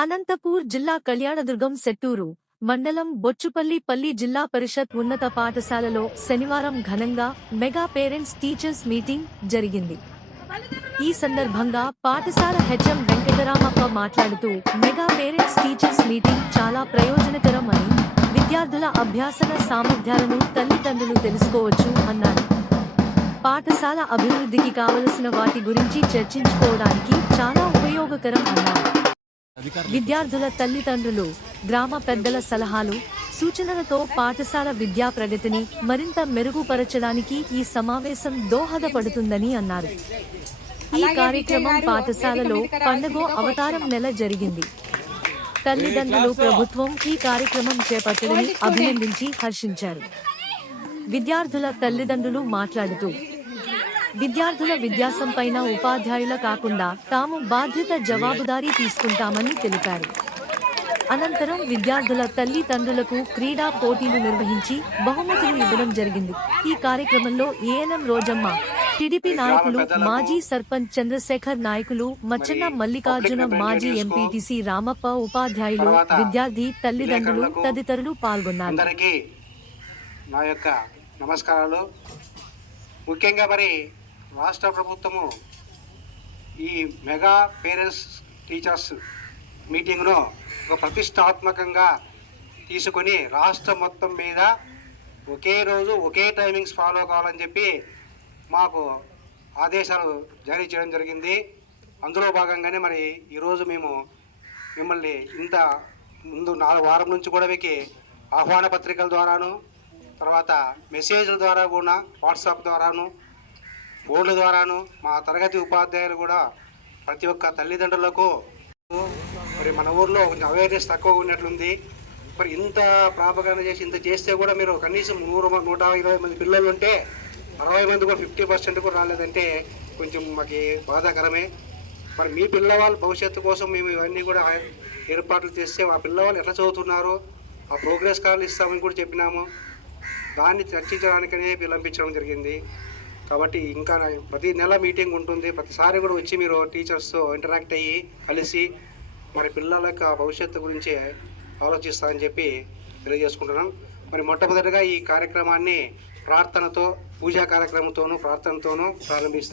అనంతపూర్ జిల్లా కళ్యాణదుర్గం సెట్టూరు మండలం బొచ్చుపల్లి జిల్లా పరిషత్ ఉన్నత పాఠశాలలో శనివారం ఘనంగా మెగా పేరెంట్స్ టీచర్స్ మీటింగ్ జరిగింది. ఈ సందర్భంగా పాఠశాల హెచ్ఎం వెంకటరామప్ప మాట్లాడుతూ మెగా పేరెంట్స్ టీచర్స్ మీటింగ్ చాలా ప్రయోజనకరం అని, విద్యార్థుల అభ్యాసన సామర్థ్యాలను తల్లిదండ్రులు తెలుసుకోవచ్చు అన్నారు. పాఠశాల అభివృద్ధికి కావలసిన వాటి గురించి చర్చించుకోవడానికి చాలా ఉపయోగకరం అన్నారు. విద్యార్థుల తల్లిదండ్రులు, గ్రామ పెద్దల సలహాలు, సూచనలతో పాఠశాల విద్యా ప్రగతిని మరింత మెరుగుపరచడానికి ఈ సమావేశం దోహదపడుతుందని అన్నారు. ఈ కార్యక్రమం పాఠశాలలో పండుగ అవతారం నెల జరిగింది. తల్లిదండ్రులు ప్రభుత్వం ఈ కార్యక్రమం చేపట్టడని అభినందించి హర్షించారు. విద్యార్థుల తల్లిదండ్రులు మాట్లాడుతూ విద్యార్థుల విద్యాసంపైన ఉపాధ్యాయుల కాకుండా తాము బాధ్యత జవాబుదారీ తీసుకుంటామని తెలిపారు. అనంతరం విద్యార్థుల తల్లిదండ్రులకు క్రీడా పోటీలు నిర్వహించి బహుమతులు ఇవ్వడం జరిగింది. ఈ కార్యక్రమంలో ఏఎన్ఎం రోజమ్మ, టీడీపీ నాయకులు, మాజీ సర్పంచ్ చంద్రశేఖర్ నాయకులు, మచ్చన్న మల్లికార్జున, మాజీ ఎంపీటీసీ రామప్ప, ఉపాధ్యాయులు, విద్యార్థి తల్లిదండ్రులు తదితరులు పాల్గొన్నారు. ముఖ్యంగా మరి రాష్ట్ర ప్రభుత్వము ఈ మెగా పేరెంట్స్ టీచర్స్ మీటింగ్ను ఒక ప్రతిష్టాత్మకంగా తీసుకొని రాష్ట్రం మొత్తం మీద ఒకే రోజు ఒకే టైమింగ్స్ ఫాలో కావాలని చెప్పి మాకు ఆదేశాలు జారీ చేయడం జరిగింది. అందులో భాగంగానే మరి ఈరోజు మేము మిమ్మల్ని ఇంత ముందు 4 వారం నుంచి కూడా మీకు ఆహ్వాన పత్రికల ద్వారాను, తర్వాత మెసేజ్ల ద్వారా కూడా, వాట్సాప్ ద్వారాను, ఫోన్ల ద్వారాను మా తరగతి ఉపాధ్యాయులు కూడా ప్రతి ఒక్క తల్లిదండ్రులకు మరి మన ఊర్లో కొంచెం అవేర్నెస్ తక్కువగా ఉన్నట్లుంది. మరి ఇంత ప్రాపగాండా చేసి ఇంత చేస్తే కూడా మీరు కనీసం 100-120 మంది పిల్లలు ఉంటే 60 మంది కూడా 50% కూడా రాలేదంటే కొంచెం మాకు బాధాకరమే. మరి మీ పిల్లవాళ్ళ భవిష్యత్తు కోసం మేము ఇవన్నీ కూడా ఏర్పాట్లు చేస్తే ఆ పిల్లవాళ్ళు ఎట్లా చదువుతున్నారో ఆ ప్రోగ్రెస్ కార్డులు ఇస్తామని కూడా చెప్పినాము. దాన్ని చర్చించడానికనే పిలిపించడం జరిగింది. కాబట్టి ఇంకా ప్రతి నెల మీటింగ్ ఉంటుంది. ప్రతిసారి కూడా వచ్చి మీరు టీచర్స్తో ఇంటరాక్ట్ అయ్యి కలిసి మరి పిల్లల యొక్క భవిష్యత్తు గురించి ఆలోచిస్తారని చెప్పి తెలియజేసుకుంటున్నాం. మరి మొట్టమొదటిగా ఈ కార్యక్రమాన్ని పూజా కార్యక్రమంతోనూ ప్రార్థనతోనూ ప్రారంభిస్తాం.